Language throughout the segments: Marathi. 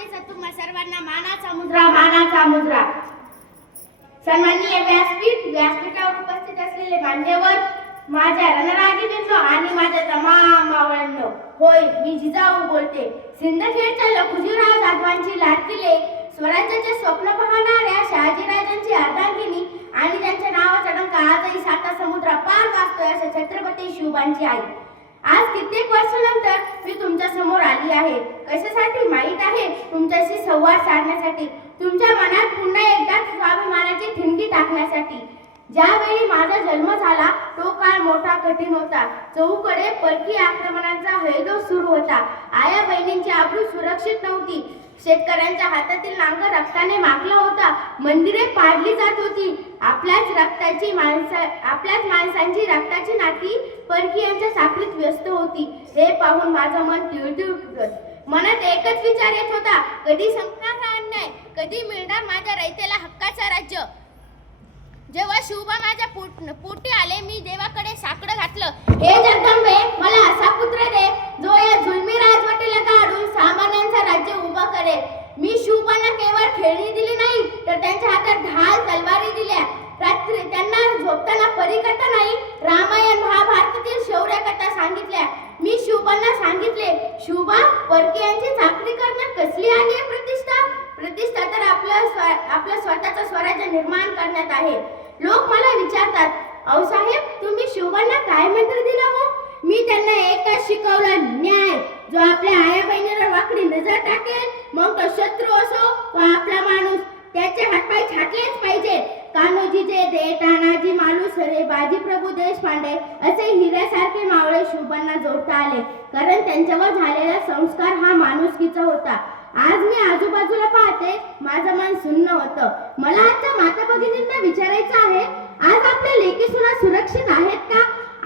मातेचा तुम्हा सर्वांना मानाचा मुद्रा मानाचा मुद्रा सन्माननीय व्यासपीठ व्यासपीठावर उपस्थित असलेले मान्यवर माझ्या रणरागिणींनो आणि माझ्या तमाम मावळ्यांनो होय मी जिजाऊ बोलते. सिंदखेडच्या लखुजीराव जाधवांची लाडकीले स्वराज्याचे स्वप्न पाहणाऱ्या शहाजीराजांची अर्धांगिनी आणि त्यांच्या नावाचा डंका आजही साता समुद्रा पार वाचतोय अशा छत्रपती शिवबांची आई. आज कित्येक वर्षानंतर मी तुमच्यासमोर आली आहे. कशासाठी माहीत आहे? तुमच्याशी संवाद साधण्यासाठी तुमच्या मनात पुन्हा एकदा स्वाभिमानाची ठिणगी टाकण्यासाठी. ज्यावेळी माझा जन्म झाला तो काळ मोठा कठीण होता. चहूकडे परकीय आक्रमणांचा हैदोस सुरू होता. आया बहिणींची आबरू सुरक्षित नव्हती. शेतकऱ्यांच्या हातातील नांगर रक्ताने मागला होता. मंदिरे पाडली जात आपल्याच रक्ताची माणसा आपल्याच माणसांची रक्ताची नाती परकीयांच्या साखरीत व्यस्त होती. हे पाहून माझं मन तिळतिळ उठत मनात एकच विचार येत होता कधी संपणार हा अन्याय? कधी मिळणार माझ्या रयतेला हक्काचं राज्य? जेव्हा शिवबा माझ्या पोट पोटी आले मी देवाकडे साकडं घातलं. हे जगदंबे मला असा पुत्र दे जो या जुलमी राजवटीला काढून सामान्यांचा राज्य उभं करेल. मी शिवबांना केवळ खेळणी दिली नाही तर त्यांच्या हातात ढाल तलवारी दिल्या. रात्री त्यांना झोपताना परिकथा नाही रामायण महाभारतातील शौर्य कथा सांगितल्या. मी शिवबांना सांगितले शिवबा परकीयांची चाकरी करण्यात कसली आली आहे प्रतिष्ठा? प्रतिष्ठा तर आपलं आपलं स्वतःचं स्वराज्य निर्माण करण्यात आहे. लोक मला विचारतात अहो साहेब तुम्ही शिवबांना काय मंत्र दिला हो? मी त्यांना एकच शिकवलं न्याय. जो आपल्या आया बहिणीवर वाकडी नजर टाकेल मग तो शत्रू असो तो आपला माणूस त्याचे हातपाय छाटलेच पाहिजे कान्होजीचे दे तानाजी मालुसरे बाजी प्रभू देशपांडे असे हिऱ्यासारखे मावळे शुभांना जोडता आले. कारण त्यांच्यावर झालेला संस्कार हा माणुसकीचा होता. आज मी आजूबाजूला पाहते माझं मन सुन्न होतं. मला आजच्या माता भगिनींना विचारायचं आहे आज आपल्या लेखी सुना सुरक्षित आहेत का?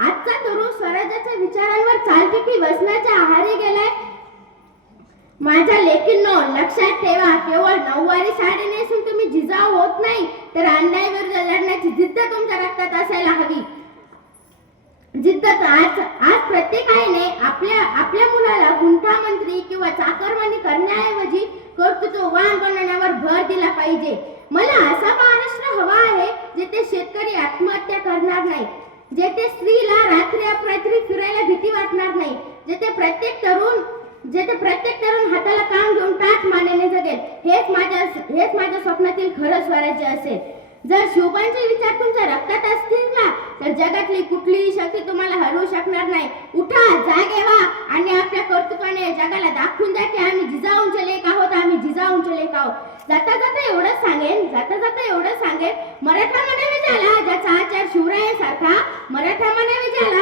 आजचा तरुण स्वराज्याच्या विचारांवर चालते की वसनाच्या आहारी गेलाय. माझ्या लेखींनो लक्षात ठेवा केवळ नऊवारी साडी नेसून तुम्ही जिजाऊ होत नाही तर अन्यायाविरुद्ध लढण्याची जिद्द तुमच्या रक्तात असायला हवी. जिद्द आज आज प्रत्येकाने आपल्या आपल्या मुलाला गुंठा मंत्री किंवा चाकरमानी करण्याऐवजी कर्तृत्ववान बनवण्यावर भर दिला पाहिजे. मला असा महाराष्ट्र हवा आहे जेथे शेतकरी आत्महत्या करणार नाही जेथे स्त्रीला रात्री अपरात्री फिरायला भीती वाटणार नाही जेथे प्रत्येक तरुण जेथे प्रत्येक तरुण हाताला काम घेऊन टाच मानेने जगेल हेच माझ्या हेच माझ्या स्वप्नातील खरं स्वराज्य असेल. जर शिवपांचे विचार तुमच्या रक्तात असतील ना तर जगातली कुठलीही शक्ती तुम्हाला हरवू शकणार नाही. उठा जागे व्हा आणि आपल्या कर्तृत्वाने जगाला दाखवून द्या की आम्ही जिजाऊंचे लेख आहोत आम्ही जिजाऊंचे लेख आहोत. जाता जाता एवढंच सांगेन जाता जाता एवढंच सांगेन. मराठा म्हणावे झाला ज्याचा आचार शिवरायासारखा मराठा म्हणावे झाला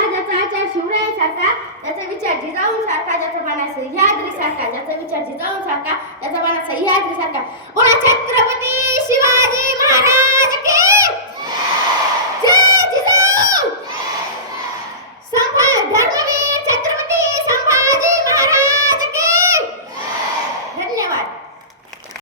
सारखा त्याचा विचार जिजाऊंसारखा ज्याचा बाणा सह्याद्री सारखा ज्याचा विचार जिजाऊंसारखा त्याचा बाणा सह्याद्री सारखा. बोला छत्रपती!